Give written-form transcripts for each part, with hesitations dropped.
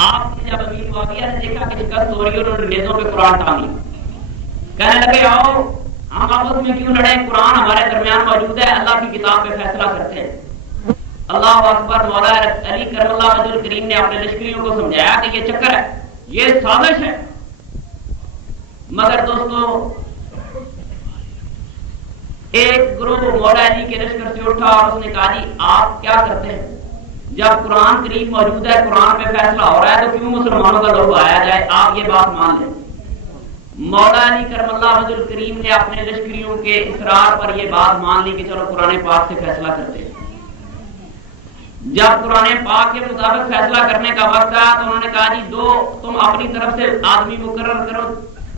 آپ نے جب امیر معاویہ نے دیکھا کہ شکست ہو رہی ہے، انہوں نے نیزوں پہ قرآن ٹانگ لیا، کہنے لگے آؤ ہم آپس میں کیوں لڑیں، قرآن ہمارے درمیان موجود ہے، اللہ کی کتاب پہ فیصلہ کرتے ہیں۔ اللہ اکبر۔ مولا علی کرم اللہ وجہ الکریم نے اپنے لشکریوں کو سمجھایا کہ یہ چکر ہے، یہ سازش ہے، مگر دوستو ایک گروہ مولا علی کے لشکر سے اٹھا اور اس نے کہا جی آپ کیا کرتے ہیں، جب قرآن کریم موجود ہے، قرآن پہ فیصلہ ہو رہا ہے، تو کیوں مسلمانوں کا لوگ آیا جائے، آپ یہ بات مان لیں۔ مولا علی کرم اللہ وجہ الکریم نے اپنے لشکریوں کے اصرار پر یہ بات مان لی کہ چلو قرآن پاک سے فیصلہ کرتے ہیں۔ جب قرآن پاک کے مطابق فیصلہ کرنے کا وقت آیا تو انہوں نے کہا جی دو تم اپنی طرف سے آدمی مقرر کرو،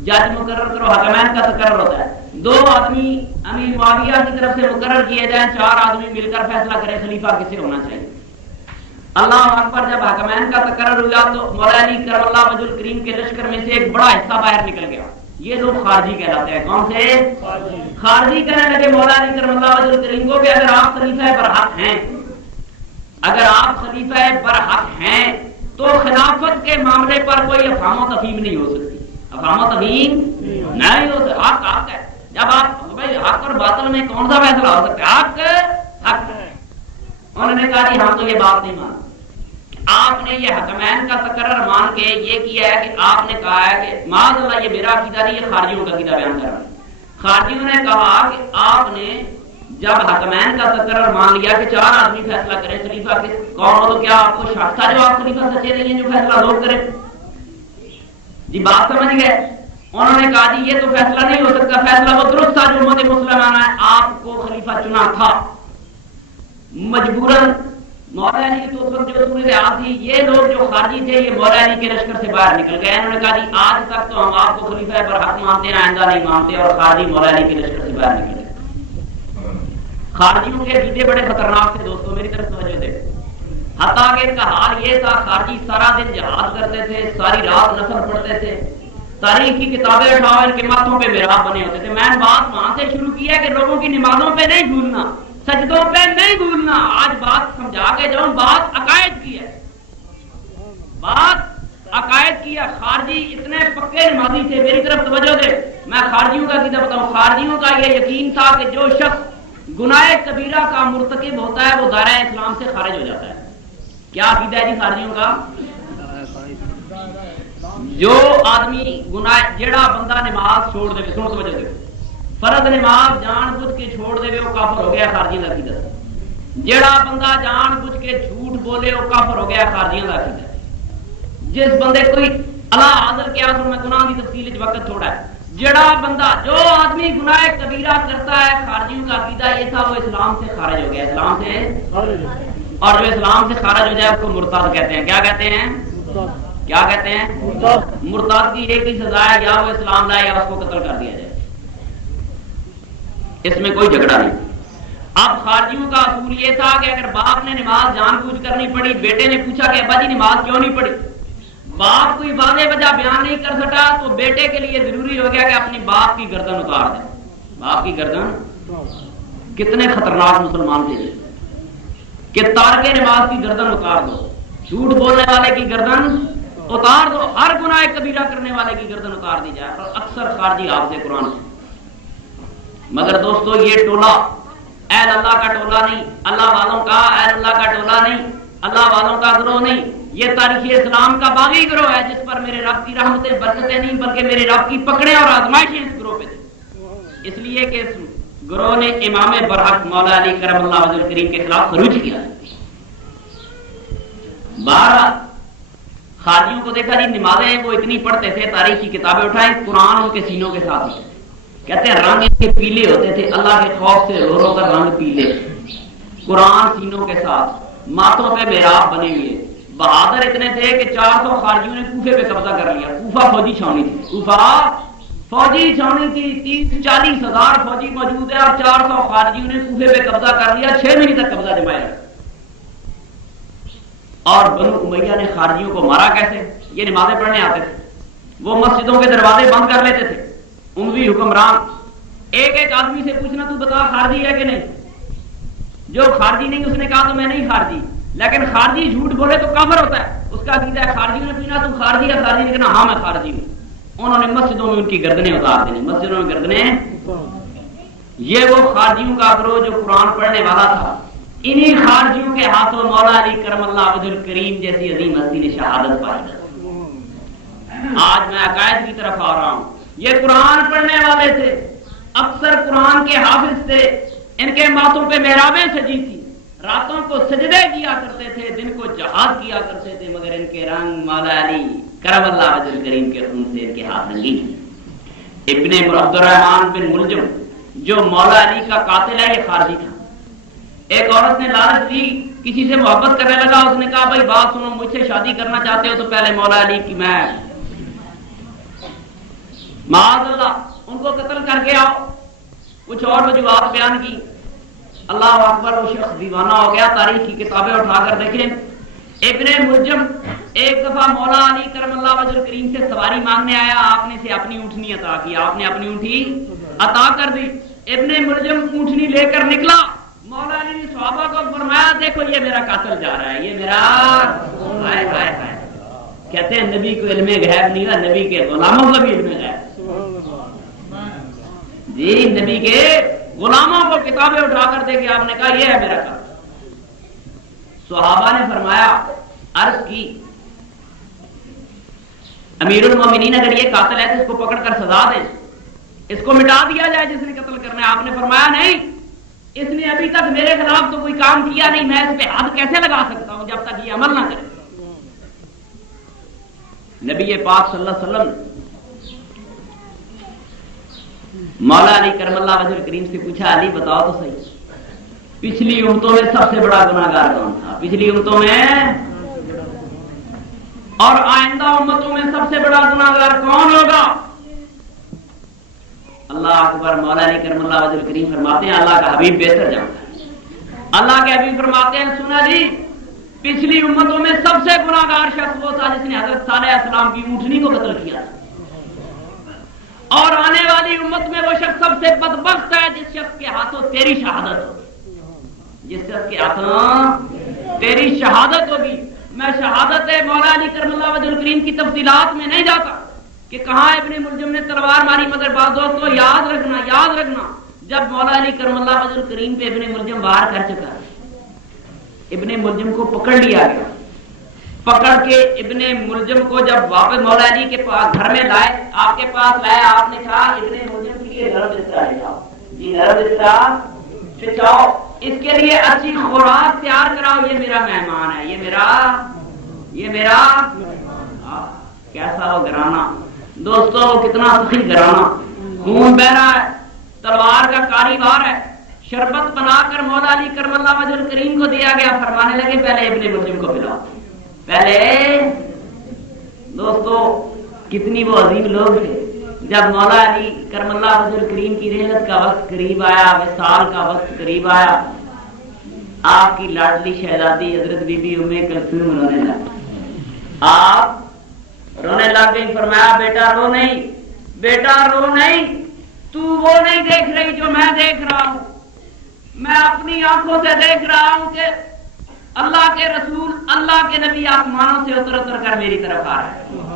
جج مقرر کرو، حکمین کا تقرر ہوتا ہے، دو آدمی امیر معاویہ کی طرف سے مقرر کیے جائیں، چار آدمی مل کر فیصلہ کریں خلیفہ کسے ہونا چاہیے۔ اللہ اکبر۔ جب حکمین کا تقرر ہوا تو مولا علی کرم اللہ وجہ الکریم کے لشکر میں سے ایک بڑا حصہ باہر نکل گیا، یہ لوگ خارجی کہلاتے ہیں۔ کون سے؟ خارجی۔ کہنے لگے مولا علی کرم اللہ وجہ الکریم کو کہ اگر آپ خلیفہ برحق ہیں، اگر آپ خلیفہ برحق ہیں تو خلافت کے معاملے پر کوئی افہام و تفہیم نہیں ہو سکتی، افہام و تفہیم نہیں ہو سکتی، حق ہے۔ جب آپ بھائی حق اور باطل میں کون سا فیصلہ ہو سکتا ہے؟ حق ہے۔ انہوں نے کہا جی ہم تو یہ بات نہیں مانتے۔ آپ نے یہ حکمین کا تقرر مان کے یہ کیا ہے کہ آپ نے کہا ہے کہ معاذ اللہ یہ میرا عقیدہ نہیں، یہ خارجیوں کا عقیدہ بیان کر رہا ہے۔ خارجیوں نے کہا کہ آپ نے جب حکمین کا تقرر مان لیا کہ چار آدمی فیصلہ کریں خلیفہ کے کون ہو، تو کیا آپ کو شک تھا جو آپ خلیفہ سچے نہیں ہیں جو فیصلہ لوگ کریں؟ جی بات سمجھ گئے؟ انہوں نے کہا جی یہ تو فیصلہ نہیں ہو سکتا، فیصلہ وہ درست تھا جو امت مسلمانہ ہے، آپ کو خلیفہ چنا تھا مجبوراً۔ مولا علی کی تو اس وقت جو صورتحال تھی، یہ لوگ جو خارجی تھے یہ مولا علی کے لشکر سے باہر نکل گئے، انہوں نے کہا جی آج تک تو ہم آپ کو خلیفہ برحق مانتے ہیں، آئندہ نہیں مانتے، اور خارجی مولا علی کے لشکر سے باہر نکل گئے۔ خارجیوں کے عقیدے بڑے خطرناک تھے دوستو، میری طرف توجہ دے۔ حتیٰ کہ ان کا حال یہ تھا خارجی سارا دن جہاد کرتے تھے، ساری رات نفل پڑھتے تھے، تاریخ کی کتابیں اٹھاؤ ان کے ماتھوں پہ محراب بنے ہوتے تھے۔ میں نے بات وہاں سے شروع کی ہے کہ لوگوں کی نمازوں پہ نہیں بھولنا، سجدوں پہ نہیں بھولنا۔ آج بات سمجھا کے جاؤں، بات عقائد کی ہے، بات عقائد کی ہے۔ خارجی اتنے پکے نمازی تھے، میری طرف توجہ دے، میں خارجیوں کا عقیدہ بتاؤں۔ خارجیوں کا یہ یقین تھا کہ جو شخص گناہ کبیرہ کا مرتکب ہوتا ہے وہ دائرہ اسلام سے خارج ہو جاتا ہے۔ کیا عقیدہ ہے جی خارجیوں کا؟ جو آدمی گناہ جیڑا بندہ نماز چھوڑ دے، سنو توجہ دے، فرض نماز جان بوجھ کے چھوڑ دے وہ کافر ہو گیا خارجیوں کا عقیدہ۔ جیڑا بندہ جان بوجھ کے جھوٹ بولے وہ کافر ہو گیا خارجیوں کا عقیدہ۔ جس بندے کوئی اللہ حاضر کیا سن میں گناہ کی تفصیل وقت تھوڑا ہے، جڑا بندہ جو آدمی گناہ کبیرہ کرتا ہے، خارجیوں کا عقیدہ یہ تھا وہ اسلام سے خارج ہو گیا، اسلام سے، اور جو اسلام سے خارج ہو جائے اس کو مرتد کہتے ہیں۔ کیا کہتے ہیں؟ کیا کہتے ہیں؟ مرتد کی ایک ہی سزا ہے، یا وہ اسلام لائے یا اس کو قتل کر دیا جائے، اس میں کوئی جھگڑا نہیں۔ اب خارجیوں کا اصول یہ تھا کہ اگر باپ نے نماز جان بوجھ کر نہیں پڑھی، بیٹے نے پوچھا کہ ابا جی نماز کیوں نہیں پڑھی، باپ کوئی واضح وجہ بیان نہیں کر سکا تو بیٹے کے لیے ضروری ہو گیا کہ اپنی باپ کی گردن اتار دے۔ باپ کی گردن، کتنے خطرناک مسلمان تھے کہ تارک نماز کی گردن اتار دو، جھوٹ بولنے والے کی گردن اتار دو، ہر گناہ کبیرہ کرنے والے کی گردن اتار دی جائے، اور اکثر خارجی حافظ قرآن سے۔ مگر دوستو یہ ٹولہ اہل اللہ کا ٹولہ نہیں، اللہ والوں کا اہل اللہ کا ٹولہ نہیں، اللہ والوں کا گروہ نہیں، یہ تاریخ اسلام کا باغی گروہ ہے جس پر میرے رب کی رحمتیں برکتیں نہیں بلکہ میرے رب کی پکڑیں اور آزمائشیں اس گروہ پہ تھیں، اس لیے کہ اس گروہ نے امام برحق مولا علی کرم اللہ وجہ الکریم کے خلاف خروج کیا۔ بارہ خارجیوں کو دیکھا جی نمازیں وہ اتنی پڑھتے تھے، تاریخ کی کتابیں اٹھائیں، قرآن ان کے سینوں کے ساتھ ہی، کہتے ہیں رنگ ان کے پیلے ہوتے تھے، اللہ کے خوف سے رو رو کر رنگ پیلے، قرآن سینوں کے ساتھ، ماتھوں پہ محراب بنے ہوئے، بہادر اتنے تھے کہ 400 خارجیوں نے کوفے پہ قبضہ کر لیا۔ کوفہ فوجی چھاونی تھی، کوفہ فوجی چھاونی تھی، 30-40 ہزار فوجی موجود ہے اور 400 خارجیوں نے کوفے پہ قبضہ کر لیا، 6 مہینے تک قبضہ جمایا۔ اور بنو امیہ نے خارجیوں کو مارا کیسے؟ یہ نمازیں پڑھنے آتے تھے، وہ مسجدوں کے دروازے بند کر لیتے تھے، اموی حکمران ایک ایک آدمی سے پوچھنا تو بتا خارجی ہے کہ نہیں، جو خارجی نہیں اس نے کہا تو میں نہیں خارجی، لیکن خارجی جھوٹ بولے تو کافر ہوتا ہے، اس کا عقیدہ ہے خارجیوں نے پینا تم خارجی ہے، خارجی نے کہنا ہاں میں خارجی ہوں. انہوں نے مسجدوں میں ان کی گردنیں اتار دینی، مسجدوں میں گردنیں. یہ وہ خارجیوں کا گروہ جو قرآن پڑھنے والا تھا، انہی خارجیوں کے ہاتھوں مولا علی کرم اللہ وجہ الکریم جیسی عظیم ہستی نے شہادت پائی. آج میں عقائد کی طرف آ رہا ہوں. یہ قرآن پڑھنے والے تھے، اکثر قرآن کے حافظ تھے، ان کے ماتھوں پہ محرابیں سجی تھی، راتوں کو سجدے کیا کرتے تھے، دن کو جہاد کیا کرتے تھے، مگر ان کے رنگ مولا علی کرم اللہ وجہ الکریم کے خون سے ان کے ہاتھ رنگی. ابن عبد الرحمن بن ملجم جو مولا علی کا قاتل ہے یہ خارجی تھا. ایک عورت نے لالچ دی، کسی سے محبت کرنے لگا، اس نے کہا بھائی بات سنو، مجھ سے شادی کرنا چاہتے ہو تو پہلے مولا علی کی میں معاذ اللہ ان کو قتل کر کے آؤ. کچھ اور وجوہات بیان کی. اللہ اکبر، وہ شخص دیوانہ ہو گیا. تاریخ کی کتابیں اٹھا کر دیکھیں. ابن ملجم ایک دفعہ مولا علی کرم اللہ وجہ الکریم سے سواری مانگنے آیا، آپ نے اسے اپنی اونٹنی عطا کی، آپ نے اپنی اونٹی عطا کر دی. ابن ملجم اونٹنی لے کر نکلا. مولا علی نے صحابہ کو فرمایا دیکھو یہ میرا قاتل جا رہا ہے، یہ میرا ہائے ہائے ہائے. کہتے ہیں نبی کو علم غیب نہیں تھا، نبی کے غلاموں کو بھی علم غیب. جی نبی کے غلاموں کو کتابیں اٹھا کر دے کے آپ نے کہا یہ ہے میرا قاتل. صحابہ نے فرمایا، عرض کی امیر المومنین اگر یہ قاتل ہے تو اس کو پکڑ کر سزا دیں، اس کو مٹا دیا جائے جس نے قتل کرنا ہے. آپ نے فرمایا نہیں، اس نے ابھی تک میرے خلاف تو کوئی کام کیا نہیں، میں اس پہ حد کیسے لگا سکتا ہوں جب تک یہ عمل نہ کرے. نبی پاک صلی اللہ علیہ وسلم مولا علی کرم اللہ وجہ الکریم سے پوچھا علی بتاؤ تو صحیح، پچھلی امتوں میں سب سے بڑا گناہگار کون تھا؟ پچھلی امتوں میں اور آئندہ امتوں میں سب سے بڑا گناہگار کون ہوگا؟ اللہ اکبر. مولا علی کرم اللہ وجہ الکریم فرماتے ہیں اللہ کا حبیب بہتر جانتا ہے. اللہ کے حبیب فرماتے ہیں سنا جی، پچھلی امتوں میں سب سے گناہگار شخص وہ تھا جس نے حضرت صالح علیہ السلام کی اونٹنی کو قتل کیا، اور آنے والی امت میں وہ شخص سب سے بدبخت ہے جس شخص کے ہاتھوں تیری شہادت ہوگی، جس شخص کے ہاتھوں تیری شہادت ہوگی. میں شہادت مولا علی کرم اللہ وجہ الکریم کی تفصیلات میں نہیں جاتا کہ کہاں ابن ملجم نے تلوار ماری، مگر بعض دوستوں یاد رکھنا جب مولا علی کرم اللہ وجہ الکریم پہ ابن ملجم وار کر چکا، ابن ملجم کو پکڑ لیا گیا. پکڑ کے ابن ملجم کو جب واپس مولا علی کے پاس گھر میں لائے، آپ کے پاس لائے، آپ نے کہا ابن ملجم کے لیے نرم بستر بچھاؤ، جی نرم بستر بچھاؤ، اس کے لیے اچھی خوراک تیار کراؤ، یہ میرا مہمان ہے، یہ میرا کیسا ہو گھرانہ دوستو، کتنا سخی گھرانہ، خون بہ رہا ہے، تلوار کا کاروبار ہے. شربت بنا کر مولا علی کرم اللہ وجہ الکریم کو دیا گیا. فرمانے لگے پہلے ابن ملجم کو پلاؤ. پہلے دوستو کتنی وہ عظیم لوگ تھے. جب مولا علی کرم اللہ وجہ الکریم کی رحلت کا وقت قریب آیا، وصال کا وقت قریب آیا، آپ کی لاڈلی شہزادی حضرت بی بی ام کلثوم رونے لگ، آپ رونے لگ گئی. فرمایا بیٹا رو نہیں، بیٹا رو نہیں، تو وہ نہیں دیکھ رہی جو میں دیکھ رہا ہوں. میں اپنی آنکھوں سے دیکھ رہا ہوں کہ اللہ کے رسول، اللہ کے نبی آسمانوں سے اتر کر میری طرف آ رہے ہیں،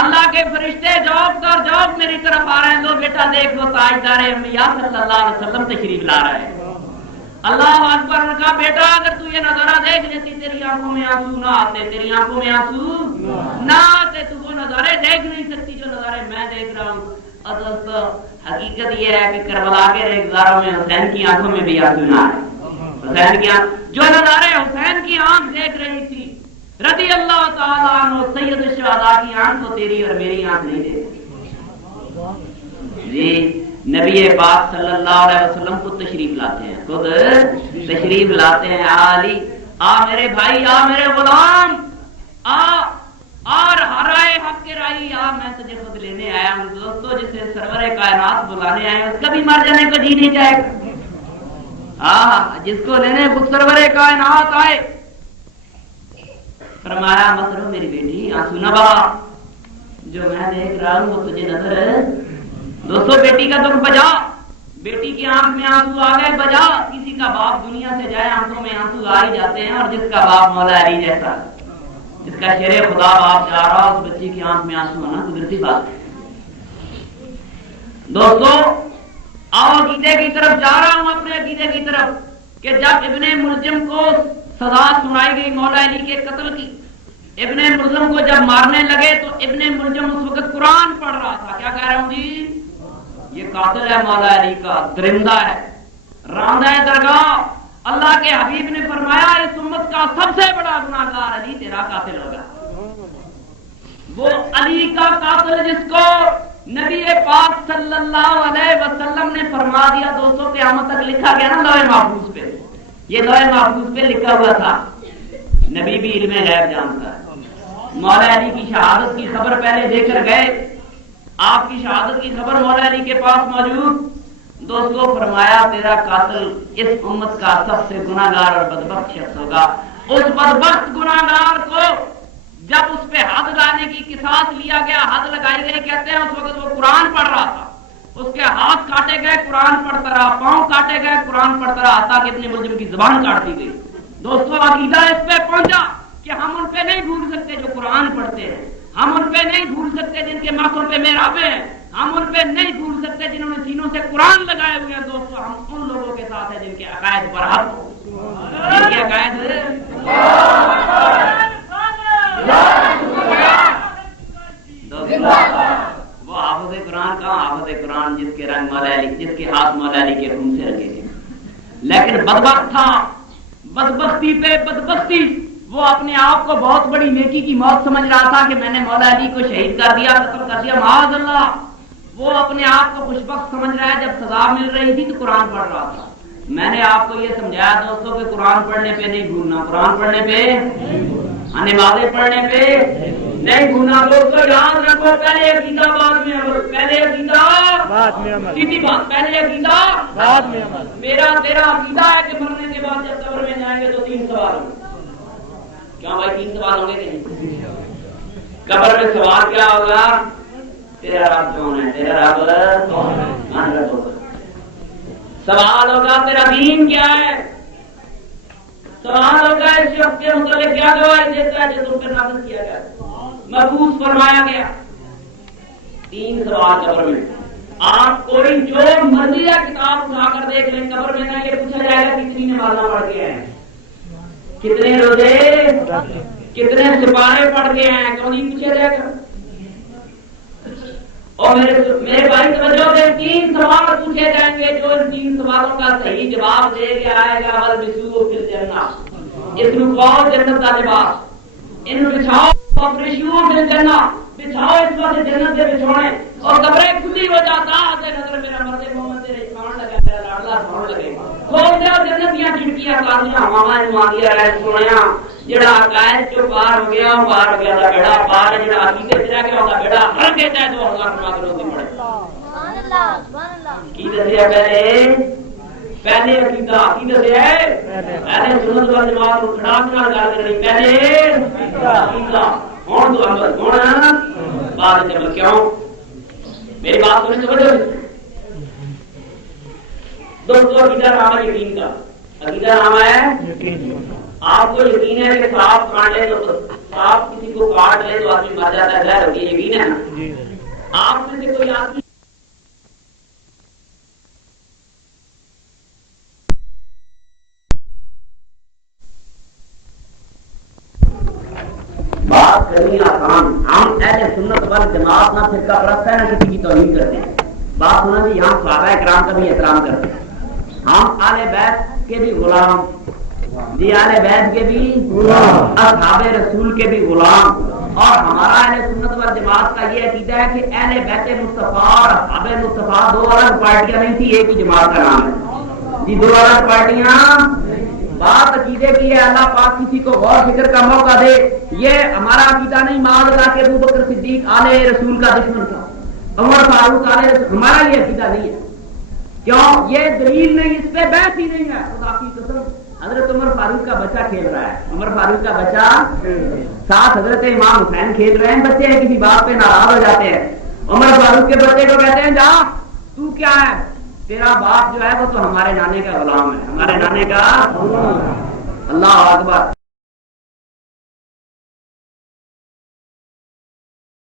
اللہ کے فرشتے جواب میری طرف آ رہے ہیں. لو بیٹا دیکھ لو تاجدار انبیاء صلی اللہ علیہ وسلم تشریف لا رہے ہیں. اللہ اکبر نے کہا بیٹا اگر تو یہ نظارہ دیکھ لیتی تیری آنکھوں میں آنسو نہ آتے، تیری آنکھوں میں آنسو نہ آتے، تو وہ نظارے دیکھ نہیں سکتی جو نظارے میں دیکھ رہا ہوں. اور دوستو حقیقت یہ ہے کہ کربلا کے ریزگاروں میں حسین کی آنکھوں میں بھی آنسو نہ آئے. حسین کی جو نظارے حسین کی آنکھ دیکھ رہی تھی رضی اللہ تعالیٰ عنہ سید الشہداء کی آنکھ تو تیری اور میری آنکھ نہیں دیکھتی. جی نبی پاک صلی اللہ علیہ وسلم خود تشریف لاتے ہیں، خود تشریف لاتے ہیں. علی آ میرے بھائی، آ میرے غلام، اور ہرائے حق کے رائی آ، میں تجھے خود لینے آیا ہوں. دوستو جسے سرور کائنات بلانے آئے اس کا بھی مر جانے کو جی نہیں جائے گا. جس کو لینے خود سرور کائنات آئے. فرمایا مت رو میری بیٹی، آنسو نہ بہا، جو میں دیکھ رہا ہوں وہ تجھے نظر ہے. دوستو بیٹی کا دکھ بجا، بیٹی کی آنکھ میں آنسو آ گئے بجا. کسی کا باپ دنیا سے جائے آنکھوں میں آنسو آ ہی جاتے ہیں، اور جس کا باپ مولا علی جیسا، جس کا شیر خدا باپ جا رہا اس بچی کی آنکھ میں آنسو آنا قدرتی بات ہے. دوستو آؤ عقیدے کی طرف جا رہا ہوں، اپنے عقیدے کی طرف، کہ جب ابن ملجم کو سزا سنائی گئی مولا علی کے قتل کی، ابن ملجم کو جب مارنے لگے تو ابن ملجم اس وقت قرآن پڑھ رہا تھا. کیا کہہ رہا ہوں جی؟ یہ قاتل ہے مولا علی کا، درندہ ہے، راندہ ہے درگاہ. اللہ کے حبیب نے فرمایا اس امت کا سب سے بڑا گناہگار علی تیرا قاتل ہوگا. وہ علی کا قاتل جس کو نبی پاک صلی اللہ علیہ وسلم نے فرما دیا. دوستوں قیامت تک لکھا گیا نا لوح محفوظ پہ، یہ لوح محفوظ پہ لکھا ہوا تھا. نبی بھی علم غیب جانتا ہے. مولا علی کی شہادت کی خبر پہلے دے کر گئے، آپ کی شہادت کی خبر مولا علی کے پاس موجود. دوستو فرمایا تیرا قاتل اس امت کا سب سے گناہگار اور بدبخت شخص ہوگا. اس بدبخت گناہگار کو جب اس پہ حد لانے کی قصاص لیا گیا، حد لگائی گئی، کہتے ہیں اس وقت وہ قرآن پڑھ رہا تھا. اس کے ہاتھ کاٹے گئے، قرآن پڑھتا رہا، پاؤں کاٹے گئے، قرآن پڑھتا رہا، حتیٰ کہ ابن ملجم کی زبان کاٹ دی گئی. دوستو عقیدہ اس پہ پہنچا کہ ہم ان پہ نہیں بھول سکتے جو قرآن پڑھتے ہیں، ہم ان پہ نہیں بھول سکتے جن کے ماتھوں پہ محرابیں ہیں، ہم ان پہ نہیں بھول سکتے جنہوں نے سینوں سے قرآن لگائے ہوئے ہیں. دوستو ہم ان لوگوں کے ساتھ ہیں جن کے عقائد برحق ہو، جن کے عقائد وہ حافظ قرآن کا حافظ قرآن جس کے رنگ مولا علی، جس کے ہاتھ مولا علی کے خون سے رنگے تھے. لیکن بدبخت تھا، بدبختی پہ بدبختی. وہ اپنے آپ کو بہت بڑی نیکی کی موت سمجھ رہا تھا کہ میں نے مولا علی کو شہید کر دیا، قتل کر دیا، معاذ اللہ. وہ اپنے آپ کو خوشبخت سمجھ رہا ہے. جب سزا مل رہی تھی تو قرآن پڑھ رہا تھا. میں نے آپ کو یہ سمجھایا دوستوں کہ قرآن پڑھنے پہ نہیں بھولنا، قرآن پڑھنے پہ، نمازیں پڑھنے پہ نہیں بھولنا. دوستوں یاد رکھو پہلے عقیدہ بعد میں عمل، پہلے عقیدہ بعد میں عمل، سیدھی بات، پہلے عقیدہ بعد میں عمل. میرا تیرا عقیدہ ہے کہ مرنے کے بعد جب قبر میں جائیں گے تو 3 سوال ہوں گے. کیا بھائی 3 سوال ہوں گے کہ نہیں؟ قبر میں سوال کیا ہوگا؟ تیرا رب کون ہے، تیرا رب کون ہے. سوال ہوگا تیرا دین کیا ہے، سوال ہوگا اس شخص کے متعلق کیا گواہی دیتا ہے جو تم پہ نافذ کیا گیا، محفوظ فرمایا گیا. 3 سوال قبر میں. آپ کوئی جو مرضی ہے کتاب اٹھا کر دیکھ لیں، قبر میں نہ یہ پوچھا جائے گا کتنی نمازاں پڑھ کے ہیں، کتنے روزے، کتنے سپارے پڑھ کے ہیں، کیوں نہیں پوچھا جائے گا. اور میرے بھائی توجہ دیں، 3 سوال پوچھے جائیں گے. جو ان 3 سوالوں کا صحیح جواب دے کے آئے گا والبسوا فی الجنہ، اس میں پاؤ جنت کا لباس، ان بچھاؤ ففرشوا فی الجنہ، بچھاؤ اس وقت جنت سے بچھوڑیں. اور قبریں کھلی ہو جاتا ہے نظر میرا مرد محمد تیرے کان لگا، تیرا لاڈلا سون لگے. کھول دے جنت دیا کھڑکیاں کالیاں ہواواں مانگیا رہے سویا. جڑا عقائد چو پار ہو گیا وہ پار ہو گیا، دا بیڑا پار ہے. جڑا عقیدے سے رہ گیا وہ بیڑا ہر کے چاہے 2000 نماز روزی پڑھے. سبحان اللہ سبحان اللہ. کی دسیا پہلے عقیدہ کی دسیا پہلے سنت والجماعت کو کھڑا کر گل کرنی، پہلے عقیدہ ہن تو عمل ہونا بعد میں عمل. کیوں؟ میری بات سنیں توجہ. دوستو عقیدہ نام ہے یقین کا، عقیدہ نام ہے یقین. آپ کو یقین ہے کہ سانپ کاٹ لے تو سانپ کسی کو کاٹ لے تو آدمی مر جاتا ہے، ظاہر ہوتی ہے، یقین ہے نا. آپ میں سے کوئی آدمی بات کرنی آسان. ہم اہل سنت والجماعت نہ فرقہ پرست ہے نہ کسی کی توہین کرتے ہیں. بات سنا جی، ہم صحابہ کرام کا بھی احترام کرتے ہیں، ہم اہل بیت کے بھی غلام، جی اہل بیت کے بھی غلام، اصحاب رسول کے بھی غلام. اور ہمارا اہل سنت والجماعت کا یہ عقیدہ ہے کہ اہل بیت مصطفیٰ اور اصحاب مصطفیٰ 2 الگ پارٹیاں نہیں تھی، ایک ہی جماعت کا نام ہے جی. 2 الگ پارٹیاں. بات عقیدے کی ہے، اللہ پاک کسی کو غور فکر کا موقع دے. یہ ہمارا عقیدہ نہیں معاذ اللہ کہ ابو بکر صدیق آل رسول کا دشمن تھا، عمر فاروق آل رسول، ہمارا یہ عقیدہ نہیں ہے. کیوں؟ یہ دلیل نہیں، اس پہ بحث ہی نہیں ہے. خدا کی قسم حضرت عمر فاروق کا بچہ کھیل رہا ہے، عمر فاروق کا بچہ ساتھ حضرت امام حسین کھیل رہے ہیں. بچے کسی بات پہ ناراض ہو جاتے ہیں، عمر فاروق کے بچے کو کہتے ہیں جا تو کیا ہے، تیرا باپ جو ہے وہ تو ہمارے نانے کا غلام ہے، ہمارے نانے کا. اللہ اکبر.